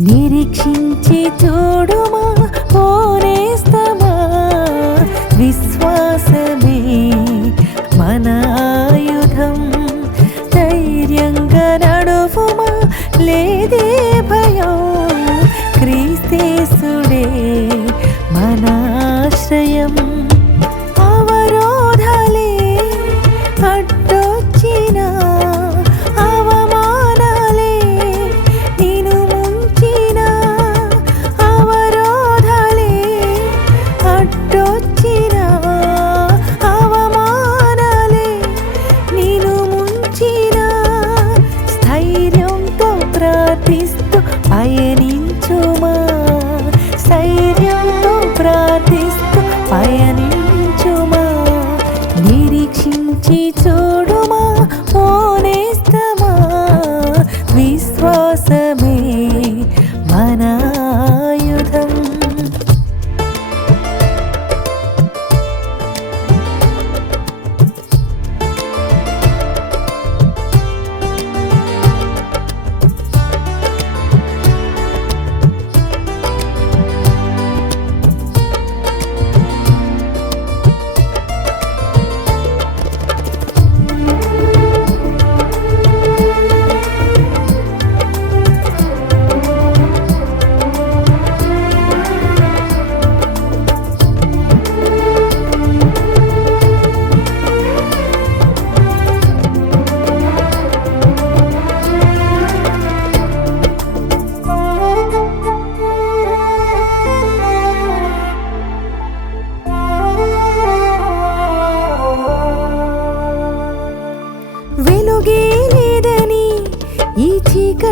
నిరీక్షించి చూడుమా ఓనేస్తమా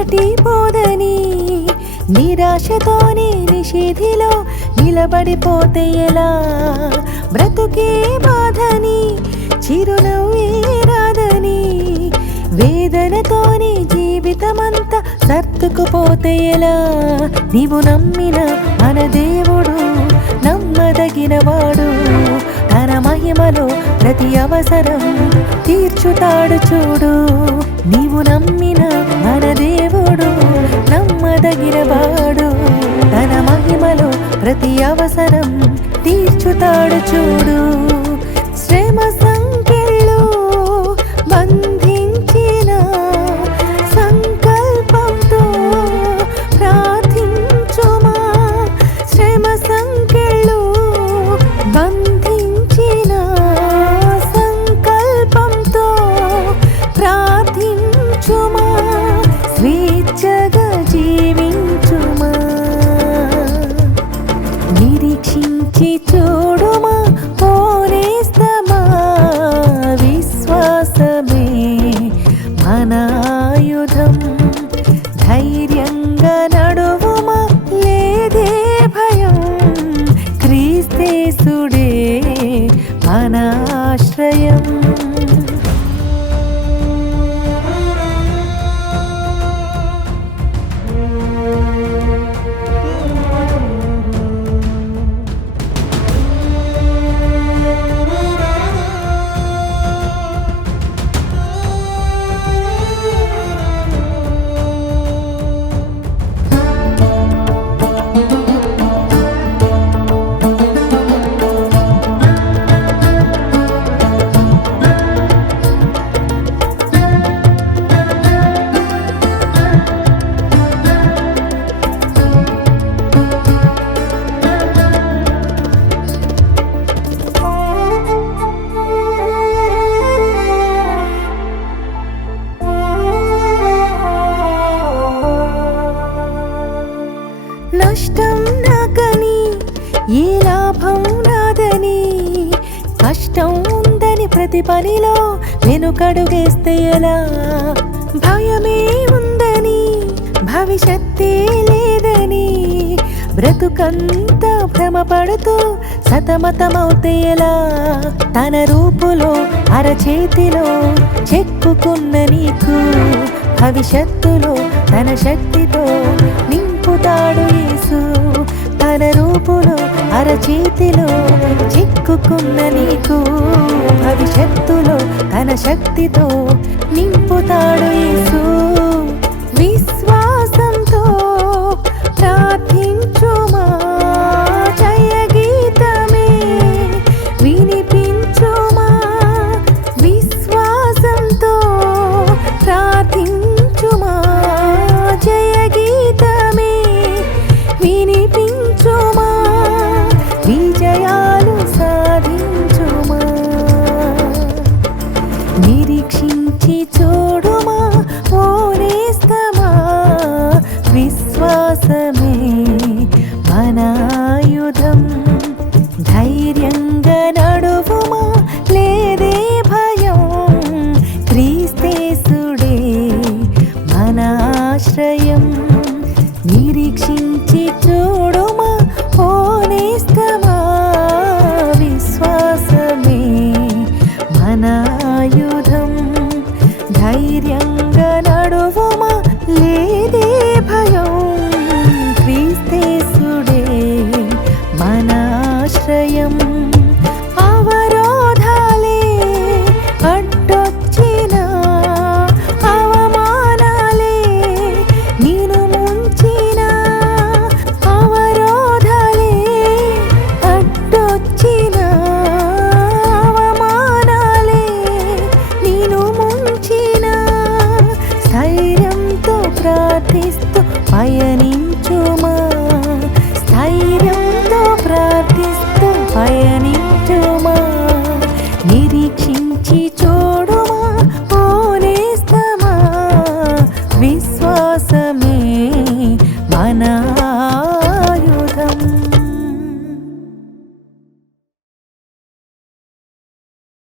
దాటిపోదని నిరాశతోనే నిషేధిలో నిలబడిపోతే ఎలా? బ్రతుకే బాధని చిరునవ్వే రాదని వేదనతోనే జీవితమంతా సర్దుకుపోతే ఎలా? నీవు నమ్మిన మన దేవుడు నమ్మదగినవాడు. తన మహిమలో ప్రతి అవసరం తీర్చుతాడు చూడు. నీవు నమ్మిన మన దేవుడు నమ్మదగినవాడు. తన మహిమలో ప్రతి అవసరం తీర్చుతాడు చూడు. శ్రమ వచ్చి చూడుమా పోనేస్తమా విశ్వాసమే మన ఆయుధం ధైర్యంగా నడువుమా లేదే భయం. క్రీస్తేసుడే మన కష్టం ఉందని ప్రతి పనిలో వెనుకడుగేస్తే ఎలా? భయమే ఉందని భవిష్యత్తే లేదని బ్రతుకంతా భ్రమపడుతూ సతమతమవుతే ఎలా? తన రూపులో అరచేతిలో చెక్కుకున్న నీకు భవిష్యత్తులో తన శక్తితో నింపుతాడు యేసు. తన రూపులో అరచేతిలో చిక్కుకున్న నీకు భవిష్యత్తులో తన శక్తితో నింపుతాడు యేసు. నిరీక్షించి